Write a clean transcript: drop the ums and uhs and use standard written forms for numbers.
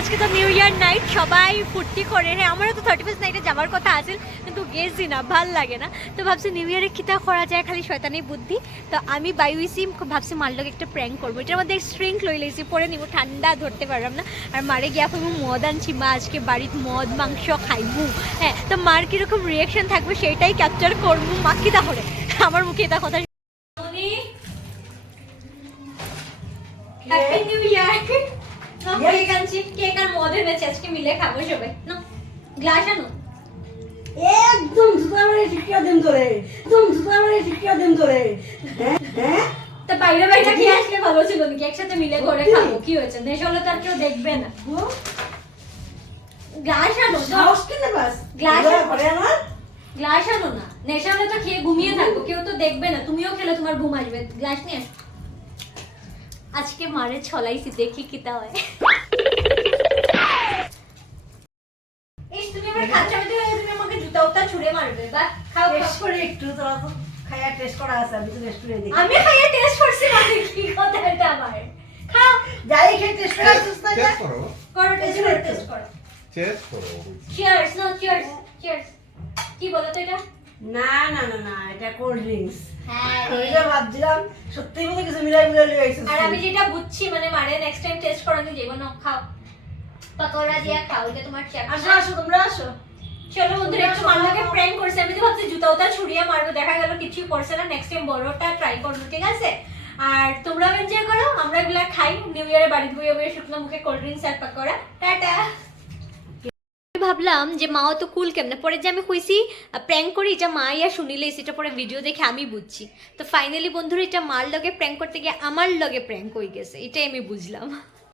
আজকে তো new year night, সবাই ফুর্তি করে। হ্যাঁ, আমারও তো 31st নাইটে যাওয়ার কথা আছে, কিন্তু গেছি না, ভাল লাগে না। তো ভাবছি নিউ ইয়ারে কিতা করা যায়, খালি শয়তানি বুদ্ধি। তো আমি বাইউইসি ভাবছি মারলোক একটা প্র্যাঙ্ক করবো। এটার মধ্যে স্ট্রিং লই লেছি, পরে নিব, ঠান্ডা ধরতে পারলাম না। আর মারে গিয়া আমি মদ আনছি, মা আজকে বাড়িতে মদ মাংস খাইবো। হ্যাঁ, তো মার কীরকম রিয়াকশন থাকবে সেটাই ক্যাপচার করবো। মা কিতা করে আমার মুখে এটা কথা। Happy new year. কেক আনছি, কেক আর মদ এনেছি, আজকে মিলে খাবো সবাই। না গ্লাস আনো। একদম জুতা মারে ঠিকিয়া দেন তোরে, একদম জুতা মারে ঠিকিয়া দেন তোরে। হ্যাঁ তো বাইরে বাইরে খেয়ে আসলে ভালো ছিল নাকি? একসাথে মিলে করে খাবো, কি হয়েছে? নেশা হলে তো আর কেউ দেখবে না। গ্লাস আনো, সাহস কিনে বাস গ্লাস করে আমার গ্লাস আনো না। নেশা হলে তো খেয়ে ঘুমিয়ে থাকবো, কেউ তো দেখবে না। তুমিও খেলে তোমার ঘুম আসবে। গ্লাস নিয়ে আসো। আজকে মারে ছলাইছি, দেখি কিতা হয়। এই তুমি আমার খাচ্ছা মধ্যে তুমি আমাকে জুতা উতা ছুঁড়ে মারবে। বা খাও টেস্ট করে একটু তোরা তো খাইয়া টেস্ট করা আছে, আমি তো টেস্ট করে দেখি। আমি খাইয়ে টেস্ট করছি, মানে কি কথা এটা আমার? খাও, যাই খেয়ে টেস্ট করে আসছিস না যা। টেস্ট করো করো টেস্ট করো। টেস্ট করো চিয়ার্স, নো চিয়ার্স, চিয়ার্স। কি বলো তো এটা? না না না না, এটা কোল্ড ড্রিঙ্কস। হ্যাঁ, আমি যা ভাবছিলাম সত্যি বলতে কিছু মিলাই মিলাই লিয়ে আইছিস। আর আমি যেটা বুঝছি, মানে মারে নেক্সট টাইম টেস্ট করানো যাবে না। খাও, পাকোড়া দিয়া খাও, এটা তোমার চ্যাপ। আসো আসো তোমরা আসো। চলো বন্ধুরা, একটু মাল্লাকে প্র্যাঙ্ক করছি। আমি তো ভাবছি জুতা উতা ছুড়িয়ে মারবো, দেখা গেল কিছুই করছে না। নেক্সট টাইম বড়টা ট্রাই করবো, ঠিক আছে? আর তোমরাও এনজয় করো, আমরা এগুলা খাই। নিউ ইয়ারে বাড়িতে বইয়ে বইয়ে শুকনো মুখে কোল্ড ড্রিঙ্কস আর পাকোড়া। টাটা। ভাবলাম যে মাও তো কুল কেমনে, পরে যে আমি কইছি প্র্যাঙ্ক করি, এটা মা ইয়া শুনিলে সেটা পরে ভিডিও দেখে আমি বুঝছি। তো ফাইনালি বন্ধুরা, এটা মার লগে প্র্যাঙ্ক করতে গিয়ে আমার লগে প্র্যাঙ্ক হয়ে গেছে, এটাই আমি বুঝলাম।